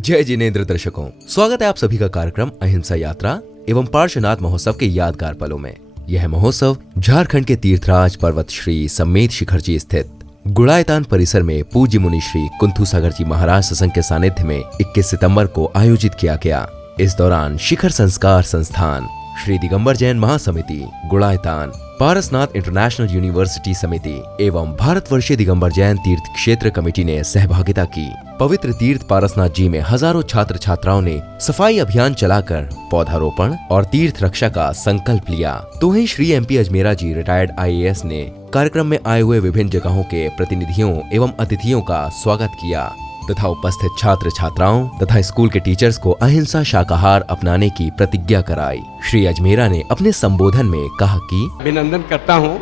जय जिनेंद्र दर्शकों, स्वागत है आप सभी का कार्यक्रम अहिंसा यात्रा एवं पार्श्वनाथ महोत्सव के यादगार पलों में। यह महोत्सव झारखंड के तीर्थराज पर्वत श्री सम्मेद शिखर जी स्थित गुड़ायतान परिसर में पूज्य मुनि श्री कुंथु सागर जी महाराज सत्संग के सानिध्य में 21 सितंबर को आयोजित किया गया। इस दौरान शिखर संस्कार संस्थान, श्री दिगंबर जैन महासमिति गुड़ायतान, पारसनाथ इंटरनेशनल यूनिवर्सिटी समिति एवं भारतवर्षीय दिगंबर जैन तीर्थ क्षेत्र कमेटी ने सहभागिता की। पवित्र तीर्थ पारसनाथ जी में हजारों छात्र छात्राओं ने सफाई अभियान चलाकर पौधारोपण और तीर्थ रक्षा का संकल्प लिया। तो वहीं श्री MP अजमेरा जी रिटायर्ड IAS ने कार्यक्रम में आए हुए विभिन्न जगहों के प्रतिनिधियों एवं अतिथियों का स्वागत किया तथा उपस्थित छात्र छात्राओं तथा स्कूल के टीचर्स को अहिंसा शाकाहार अपनाने की प्रतिज्ञा कराई। श्री अजमेरा ने अपने संबोधन में कहा कि अभिनंदन करता हूं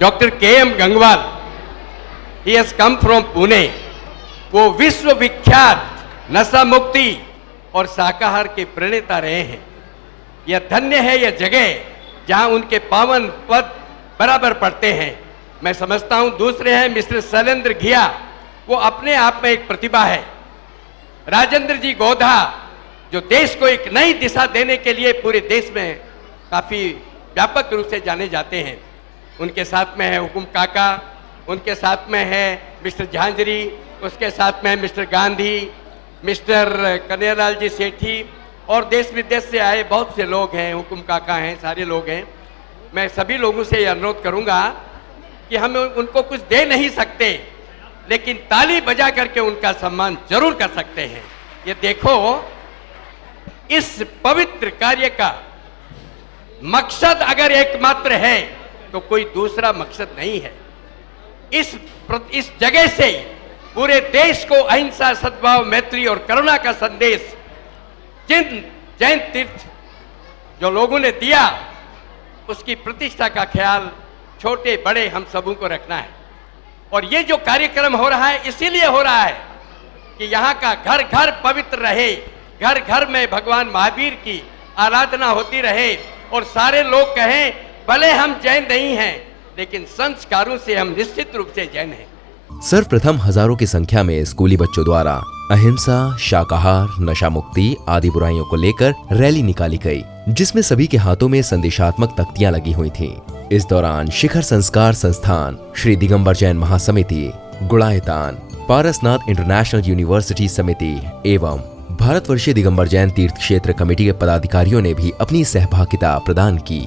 doctor KM Gangwal, he has come from Pune. वो विश्व विख्यात नशा मुक्ति और शाकाहार के प्रणेता रहे हैं। यह धन्य है यह जगह जहां उनके पावन पद बराबर पड़ते हैं। मैं समझता हूं दूसरे हैं मिस्टर शैलेंद्र घिया, वो अपने आप में एक प्रतिभा है। राजेंद्र जी गोधा, जो देश को एक नई दिशा देने के लिए पूरे देश में काफी व्यापक रूप से जाने जाते हैं। उनके साथ में है हुकुम काका, उनके साथ में है मिस्टर झांझरी, उसके साथ में है मिस्टर गांधी, मिस्टर कन्हैयालाल जी सेठी और देश विदेश से आए बहुत से लोग हैं। हुकुम काका हैं, सारे लोग हैं। मैं सभी लोगों से ये अनुरोध करूंगा कि हम उनको कुछ दे नहीं सकते, लेकिन ताली बजा करके उनका सम्मान जरूर कर सकते हैं। ये देखो, इस पवित्र कार्य का मकसद अगर एकमात्र है तो कोई दूसरा मकसद नहीं है। इस जगह से पूरे देश को अहिंसा, सद्भाव, मैत्री और करुणा का संदेश जिन जैन तीर्थ जो लोगों ने दिया, उसकी प्रतिष्ठा का ख्याल छोटे बड़े हम सबों को रखना है। और ये जो कार्यक्रम हो रहा है इसीलिए हो रहा है कि यहाँ का घर घर पवित्र रहे, घर घर में भगवान महावीर की आराधना होती रहे और सारे लोग कहें भले हम जैन नहीं हैं लेकिन संस्कारों से हम निश्चित रूप से जैन हैं। सर्वप्रथम हजारों की संख्या में स्कूली बच्चों द्वारा अहिंसा, शाकाहार, नशा मुक्ति आदि बुराइयों को लेकर रैली निकाली गई, जिसमें सभी के हाथों में संदेशात्मक तख्तियां लगी हुई थीं। इस दौरान शिखर संस्कार संस्थान, श्री दिगंबर जैन महासमिति गुड़ायतान, पारसनाथ इंटरनेशनल यूनिवर्सिटी समिति एवं भारतवर्षीय दिगंबर जैन तीर्थ क्षेत्र कमेटी के पदाधिकारियों ने भी अपनी सहभागिता प्रदान की।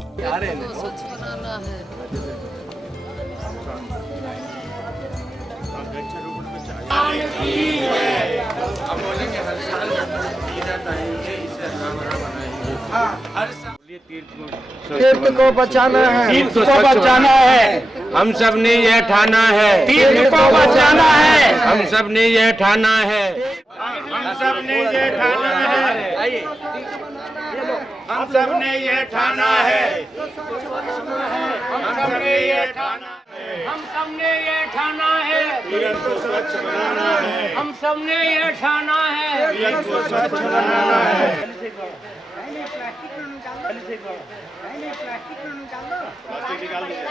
तीर्थ को बचाना है, तीर्थ को बचाना है, हम सब ने यह ठाना है। तीर्थ को बचाना है, हम सब ने यह ठाना है। हम सब ने यह ठाना है। हम सब ने यह ठाना है। हम सब ने यह ठाना है। हम सब ने ये ठाना है, तीर्थ को स्वच्छ बनाना है। हम सब ने ये ठाना है। तीर्थ को स्वच्छ बनाना है। प्लास्टिक निकाल दीजिए।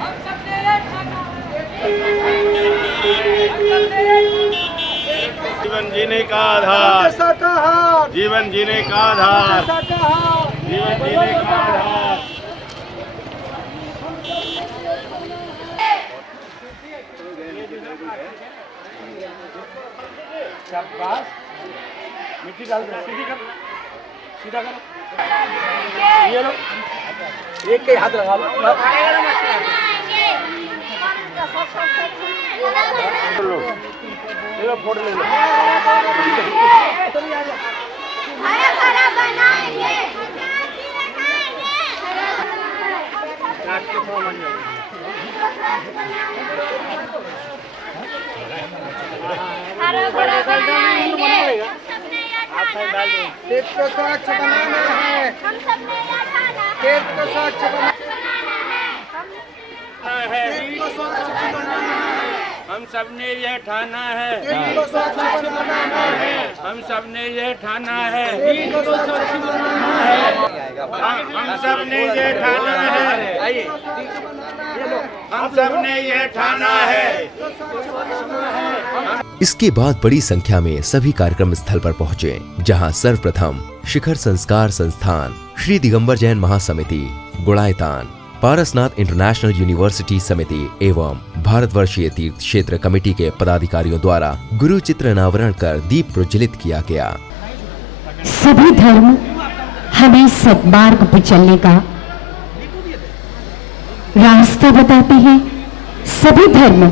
हम सब ने ये ठाना है। जीवन जीने का आधार, शाकाहार, जीवन जीने का आधार, शाकाहार, जीवन जीने का आधार। शाबाश, मिट्टी डाल दो, सीधी कर, सीधा करो। ये लो, एक के हाथ लगा लो। ले लो, फोटो ले लो। हरा बनाएंगे। हरा भरा बनाएंगे। तीर्थ को स्वच्छ बनाना है, हम सब ने यह ठाना है। तीर्थ को स्वच्छ बनाना है। तीर्थ को स्वच्छ बनाना है, हम सब ने यह ठाना है। तीर्थ को स्वच्छ बनाना है, हम सब ने यह ठाना है। तीर्थ को स्वच्छ बनाना है। हम सब ने ये ठाना है, आइए हम सब ने ये ठाना है। इसके बाद बड़ी संख्या में सभी कार्यक्रम स्थल पर पहुंचे, जहां सर्वप्रथम शिखर संस्कार संस्थान, श्री दिगंबर जैन महासमिति, गुणायतान, पारसनाथ इंटरनेशनल यूनिवर्सिटी समिति एवं भारतवर्षीय तीर्थ क्षेत्र कमेटी के पदाधिकारियों द्वारा गुरु चित्र अनावरण कर दीप प्रज्वलित किया गया। सभी धर्म हमें सद्मार्ग पर चलने का रास्ता बताते हैं। सभी धर्म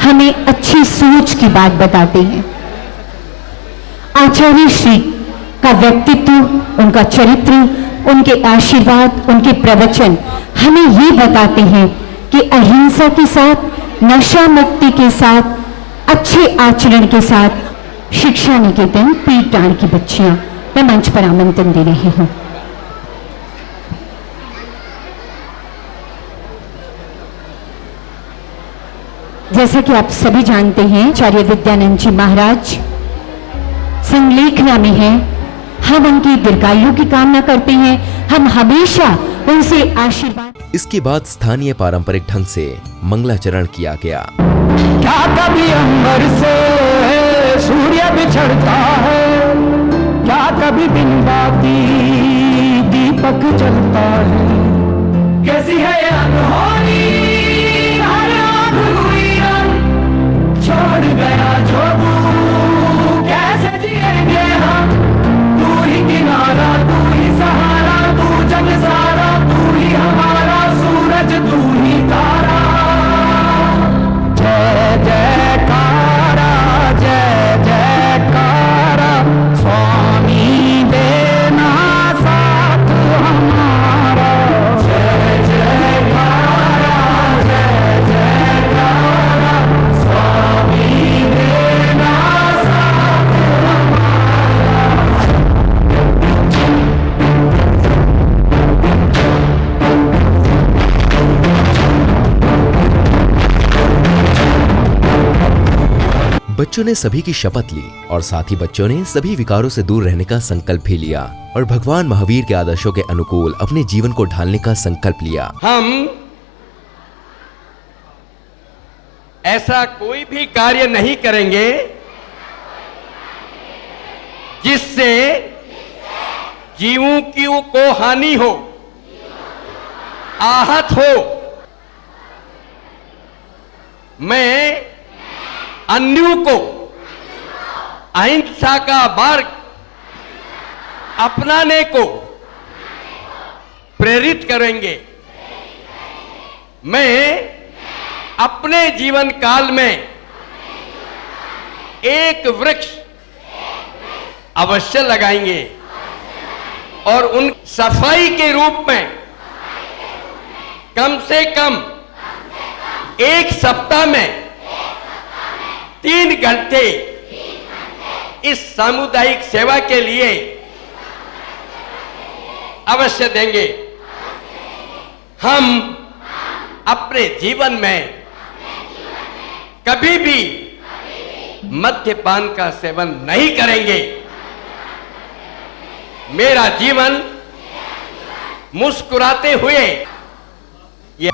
हमें अच्छी सोच की बात बताते हैं। आचार्य श्री का व्यक्तित्व, उनका चरित्र, उनके आशीर्वाद, उनके प्रवचन हमें ये बताते हैं कि अहिंसा के साथ, नशा मुक्ति के साथ, अच्छे आचरण के साथ शिक्षा निकेतन पीरटांड की बच्चियां मैं मंच पर आमंत्रण दे रही हूं। जैसा कि आप सभी जानते हैं, आचार्य विद्यानंद जी महाराज संलेखना में हैं। हम उनकी दीर्घायु की कामना करते हैं। हम हमेशा उनसे आशीर्वाद। इसके बाद स्थानीय पारंपरिक ढंग से मंगलाचरण किया गया। क्या कभी अंबर से सूर्य बिछड़ता है, क्या कभी दिन बाती दीपक जलता है। कैसी है ये अनहोनी, हर आँख हुई रंग छोड़ गया जो तू, कैसे जिएंगे हम। तू ही किनारा, तू ही सहारा, तू जग सारा, तू ही हमारा सूरज, तू ही तारा। जय जयकारा, जय जयकारा, स्वामी देना साथ हमारा। जय जयकारा, जय जयकारा, स्वामी देना साथ हमारा। बच्चों ने सभी की शपथ ली और साथ ही बच्चों ने सभी विकारों से दूर रहने का संकल्प भी लिया और भगवान महावीर के आदर्शों के अनुकूल अपने जीवन को ढालने का संकल्प लिया। हम ऐसा कोई भी कार्य नहीं करेंगे जिससे जीवों की को हानि हो, आहत हो। मैं अन्यों को अहिंसा का मार्ग अपनाने को प्रेरित करेंगे। मैं अपने जीवन काल में एक वृक्ष अवश्य लगाएंगे और उन सफाई के रूप में कम से कम एक सप्ताह में 3 घंटे इस सामुदायिक सेवा के लिए अवश्य देंगे। हम अपने जीवन में कभी भी मद्यपान का सेवन नहीं करेंगे। मेरा जीवन मुस्कुराते हुए।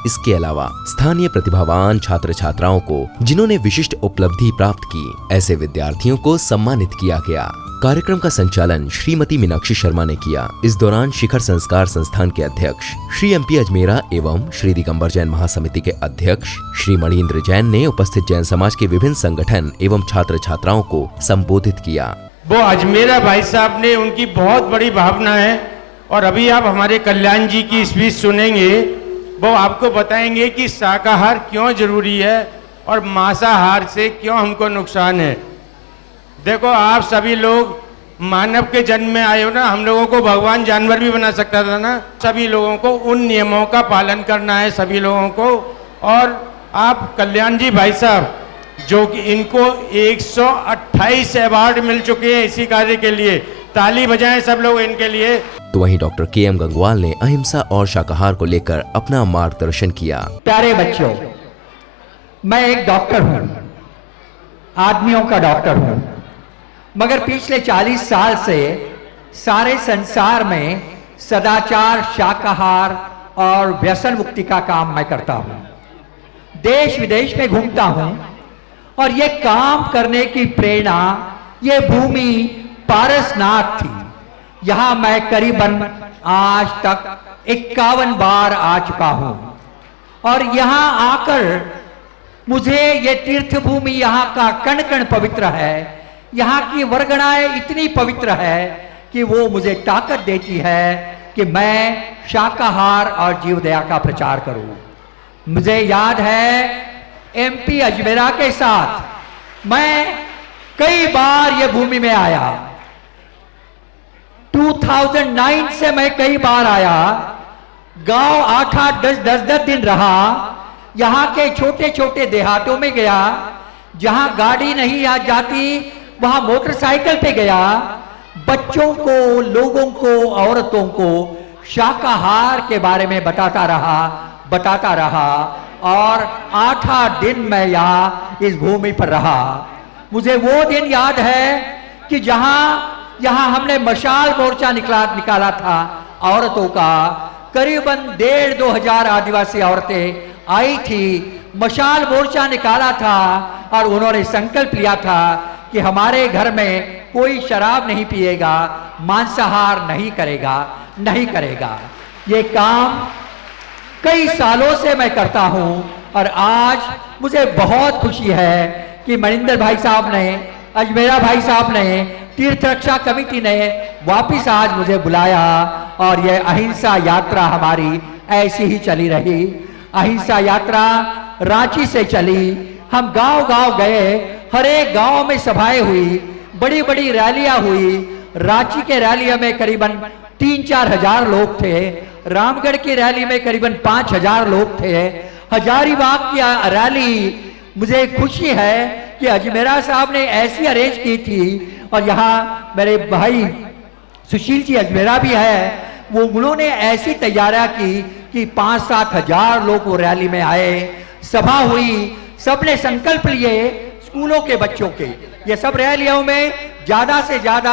इसके अलावा स्थानीय प्रतिभावान छात्र छात्राओं को जिन्होंने विशिष्ट उपलब्धि प्राप्त की, ऐसे विद्यार्थियों को सम्मानित किया गया। कार्यक्रम का संचालन श्रीमती मीनाक्षी शर्मा ने किया। इस दौरान शिखर संस्कार संस्थान के अध्यक्ष श्री MP अजमेरा एवं श्री दिगंबर जैन महासमिति के अध्यक्ष श्री मणिन्द्र जैन ने उपस्थित जैन समाज के विभिन्न संगठन एवं छात्र छात्राओं को संबोधित किया। वो अजमेरा भाई साहब ने, उनकी बहुत बड़ी भावना है और अभी आप हमारे कल्याण जी की स्पीच सुनेंगे। वो आपको बताएंगे कि शाकाहार क्यों जरूरी है और मांसाहार से क्यों हमको नुकसान है। देखो, आप सभी लोग मानव के जन्म में आए हो ना, हम लोगों को भगवान जानवर भी बना सकता था ना। सभी लोगों को उन नियमों का पालन करना है, सभी लोगों को। और आप कल्याण जी भाई साहब, जो कि इनको 128 अवार्ड मिल चुके हैं इसी कार्य के लिए, ताली बजाएं सब लोग इनके लिए। तो वहीं डॉक्टर KM गंगवाल ने अहिंसा और शाकाहार को लेकर अपना मार्गदर्शन किया। प्यारे बच्चों, मैं एक डॉक्टर हूं, आदमियों का डॉक्टर हूं, मगर पिछले 40 साल से सारे संसार में सदाचार, शाकाहार और व्यसन मुक्ति का काम मैं करता हूं। देश विदेश में घूमता हूं और ये काम करने की प्रेरणा ये भूमि पारसनाथ थी। यहां मैं करीबन आज तक 51 बार आ चुका हूं और यहां आकर मुझे ये तीर्थ भूमि, यहाँ का कण कण पवित्र है। यहाँ की वर्गणाएं इतनी पवित्र है कि वो मुझे ताकत देती है कि मैं शाकाहार और जीव दया का प्रचार करूं। मुझे याद है एमपी अजमेरा के साथ मैं कई बार ये भूमि में आया। 2009 से मैं कई बार आया। गांव 8-8, 10-10 दिन रहा। यहाँ के छोटे छोटे देहातों में गया, जहां गाड़ी नहीं आ जाती वहां मोटरसाइकिल पे गया। बच्चों को, लोगों को, औरतों को शाकाहार के बारे में बताता रहा और 8-8 दिन मैं यहाँ इस भूमि पर रहा। मुझे वो दिन याद है कि यहाँ हमने मशाल मोर्चा निकाला था औरतों का। करीबन 1,500-2 हजार आदिवासी औरतें आई थी, मशाल मोर्चा निकाला था और उन्होंने संकल्प लिया था कि हमारे घर में कोई शराब नहीं पिएगा, मांसाहार नहीं करेगा। ये काम कई सालों से मैं करता हूं और आज मुझे बहुत खुशी है कि मनिंदर भाई साहब ने, अजमेरा भाई साहब ने, तीर्थ रक्षा कमेटी ने वापिस आज मुझे बुलाया और यह अहिंसा यात्रा हमारी ऐसी ही चली रही। अहिंसा यात्रा रांची से चली, हम गांव-गांव गए, हर एक गांव में सभाएं हुई, बड़ी बड़ी रैलियां हुई। रांची के रैलियों में करीबन 3-4 हजार लोग थे, रामगढ़ की रैली में करीबन 5 हजार लोग थे, हजारीबाग की रैली मुझे खुशी है कि अजमेरा साहब ने ऐसी अरेंज की थी और यहाँ मेरे भाई सुशील जी अजमेरा भी है, वो उन्होंने ऐसी तैयारियां की कि 5-7 हजार लोग वो रैली में आए, सभा हुई, सबने संकल्प लिए स्कूलों के बच्चों के। ये सब रैलियों में ज्यादा से ज्यादा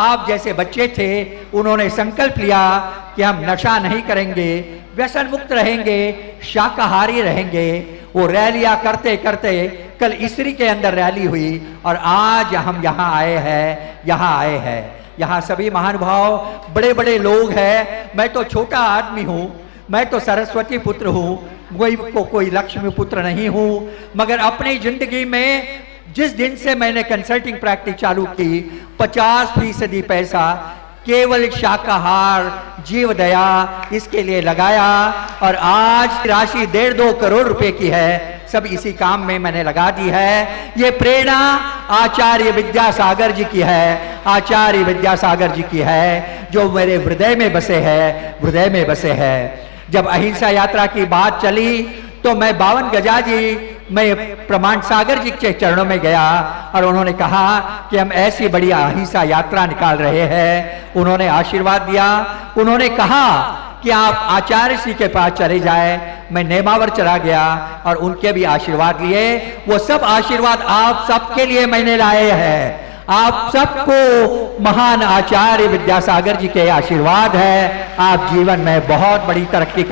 आप जैसे बच्चे थे, उन्होंने संकल्प लिया कि हम नशा नहीं करेंगे, व्यसन मुक्त रहेंगे, शाकाहारी रहेंगे। वो रैलियां करते करते कल इसरी के अंदर रैली हुई और आज हम यहाँ आए हैं। यहाँ सभी महानुभाव, बड़े बड़े लोग हैं। मैं तो छोटा आदमी हूँ, मैं तो सरस्वती पुत्र हूँ, कोई लक्ष्मी पुत्र नहीं हूँ, मगर अपनी जिंदगी में जिस दिन से मैंने कंसल्टिंग प्रैक्टिस चालू की 50% पैसा केवल शाकाहार, जीव दया इसके लिए लगाया और आज राशि 1.5-2 करोड़ रुपए की है, सब इसी काम में मैंने लगा दी है। ये प्रेरणा आचार्य विद्यासागर जी की है, आचार्य विद्यासागर जी की है, जो मेरे हृदय में बसे है। जब अहिंसा यात्रा की बात चली तो मैं 52 गजाजी, मैं प्रमाण सागर जी के चरणों में गया और उन्होंने कहा कि हम ऐसी बड़ी अहिंसा यात्रा निकाल रहे हैं। उन्होंने आशीर्वाद दिया, उन्होंने कहा कि आप आचार्य श्री के पास चले जाए। मैं नेमावर चला गया और उनके भी आशीर्वाद लिए। वो सब आशीर्वाद आप सबके लिए मैंने लाए हैं। आप सबको महान आचार्य विद्यासागर जी के आशीर्वाद है। आप जीवन में बहुत बड़ी तरक्की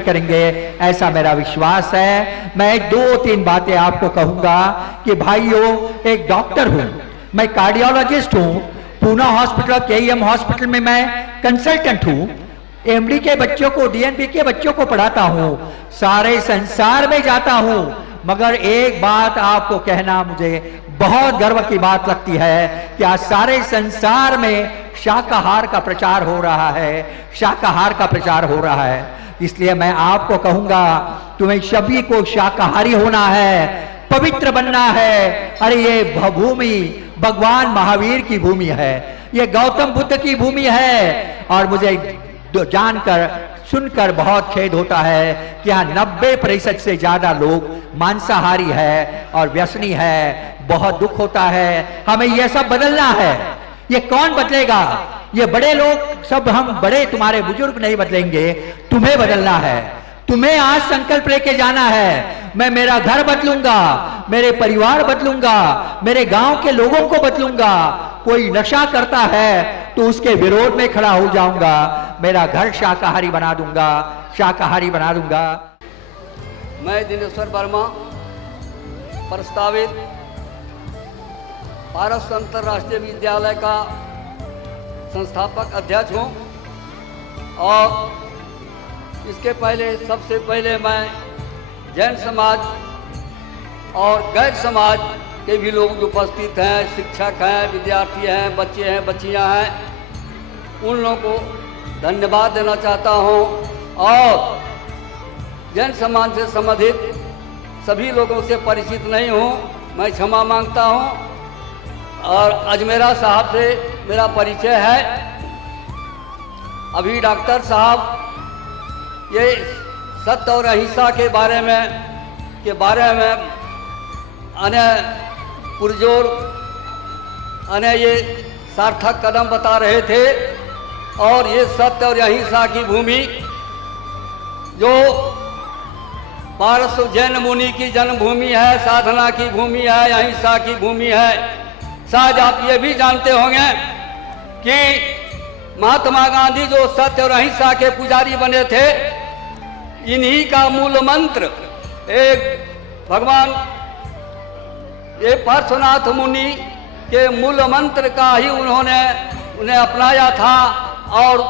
करेंगे, ऐसा मेरा विश्वास है। मैं 2-3 बातें आपको कहूंगा कि भाइयों, एक डॉक्टर हूं, मैं कार्डियोलॉजिस्ट हूं, पूना हॉस्पिटल, केईएम हॉस्पिटल में मैं कंसल्टेंट हूं, एमडी के बच्चों को, डीएनपी के बच्चों को पढ़ाता हूं, सारे संसार में जाता हूं। मगर एक बात आपको कहना मुझे बहुत गर्व की बात लगती है कि आज सारे संसार में शाकाहार का प्रचार हो रहा है, इसलिए मैं आपको कहूंगा तुम्हें सभी को शाकाहारी होना है, पवित्र बनना है। अरे ये भूमि भगवान महावीर की भूमि है, ये गौतम बुद्ध की भूमि है और मुझे जानकर सुनकर बहुत खेद होता है कि यहाँ 90% से ज्यादा लोग मांसाहारी है और व्यसनी है। बहुत दुख होता है। हमें यह सब बदलना है। ये कौन बदलेगा? ये बड़े लोग सब, हम बड़े, तुम्हारे बुजुर्ग नहीं बदलेंगे, तुम्हें बदलना है। तुम्हें आज संकल्प लेके जाना है, मैं मेरा घर बदलूंगा, मेरे परिवार बदलूंगा, मेरे गांव के लोगों को बदलूंगा, कोई नशा करता है तो उसके विरोध में खड़ा हो जाऊंगा, मेरा घर शाकाहारी बना दूंगा, शाकाहारी बना दूंगा। मैं दिनेश्वर वर्मा प्रस्तावित पारस अंतर्राष्ट्रीय विद्यालय का संस्थापक अध्यक्ष हूँ और इसके पहले सबसे पहले मैं जैन समाज और गैर समाज के भी लोग जो उपस्थित हैं, शिक्षक हैं, विद्यार्थी हैं, बच्चे हैं, बच्चियां हैं, उन लोगों को धन्यवाद देना चाहता हूं और जैन समाज से संबंधित सभी लोगों से परिचित नहीं हूं, मैं क्षमा मांगता हूं। और अजमेरा साहब से मेरा परिचय है। अभी डॉक्टर साहब ये सत्य और अहिंसा के बारे में अने पुरजोर अने ये सार्थक कदम बता रहे थे और ये सत्य और अहिंसा की भूमि जो पारस जैन मुनि की जन्मभूमि है, साधना की भूमि है, अहिंसा की भूमि है। शायद आप ये भी जानते होंगे कि महात्मा गांधी जो सत्य और अहिंसा के पुजारी बने थे, इन्हीं का मूल मंत्र एक भगवान ये पार्श्वनाथ मुनि के मूल मंत्र का ही उन्हें अपनाया था और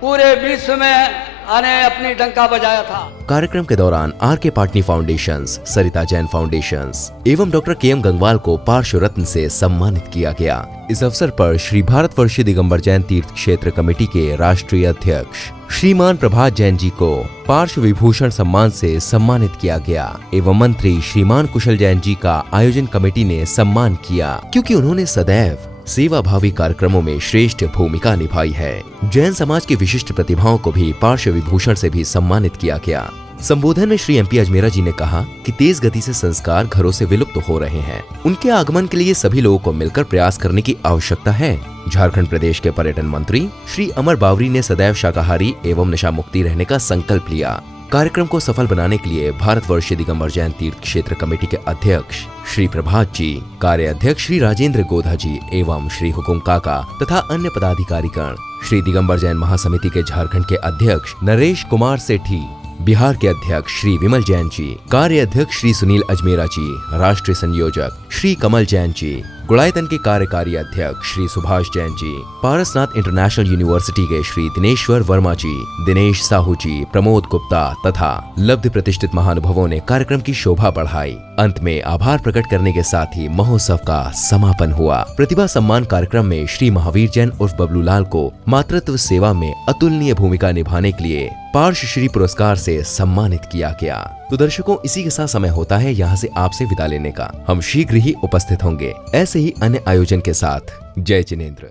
पूरे विश्व में अपनी डंका बजाया था। कार्यक्रम के दौरान आर.के. पाटनी फाउंडेशंस, सरिता जैन फाउंडेशंस एवं डॉक्टर के.एम. गंगवाल को पार्श्व रत्न से सम्मानित किया गया। इस अवसर पर श्री भारतवर्षीय दिगंबर जैन तीर्थ क्षेत्र कमेटी के राष्ट्रीय अध्यक्ष श्रीमान प्रभात जैन जी को पार्श्व विभूषण सम्मान से सम्मानित किया गया एवं मंत्री श्रीमान कुशल जैन जी का आयोजन कमेटी ने सम्मान किया, क्योंकि उन्होंने सदैव सेवाभावी कार्यक्रमों में श्रेष्ठ भूमिका निभाई है। जैन समाज की विशिष्ट प्रतिभाओं को भी पार्श्व विभूषण से भी सम्मानित किया गया। संबोधन में श्री एमपी अजमेरा जी ने कहा कि तेज गति से संस्कार घरों से विलुप्त हो रहे हैं, उनके आगमन के लिए सभी लोगों को मिलकर प्रयास करने की आवश्यकता है। झारखंड प्रदेश के पर्यटन मंत्री श्री अमर बावरी ने सदैव शाकाहारी एवं नशा मुक्ति रहने का संकल्प लिया। कार्यक्रम को सफल बनाने के लिए भारतवर्षीय दिगंबर जैन तीर्थ क्षेत्र कमेटी के अध्यक्ष श्री प्रभात जी, कार्य अध्यक्ष श्री राजेंद्र गोधा जी एवं श्री हुकुम काका तथा अन्य पदाधिकारीगण, श्री दिगंबर जैन महासमिति के झारखंड के अध्यक्ष नरेश कुमार सेठी, बिहार के अध्यक्ष श्री विमल जैन जी, कार्य अध्यक्ष श्री सुनील अजमेरा जी, राष्ट्रीय संयोजक श्री कमल जैन जी, गुड़ायतन के कार्यकारी अध्यक्ष श्री सुभाष जैन जी, पारसनाथ इंटरनेशनल यूनिवर्सिटी के श्री दिनेश्वर वर्मा जी, दिनेश साहू जी, प्रमोद गुप्ता तथा लब्ध प्रतिष्ठित महानुभवों ने कार्यक्रम की शोभा बढ़ाई। अंत में आभार प्रकट करने के साथ ही महोत्सव का समापन हुआ। प्रतिभा सम्मान कार्यक्रम में श्री महावीर जैन उर्फ बबलू लाल को मातृत्व सेवा में अतुलनीय भूमिका निभाने के लिए पार्श्व श्री पुरस्कार से सम्मानित किया गया। तो दर्शकों, इसी के साथ समय होता है यहाँ से आपसे विदा लेने का। हम शीघ्र ही उपस्थित होंगे ऐसे ही अन्य आयोजन के साथ। जय जिनेंद्र।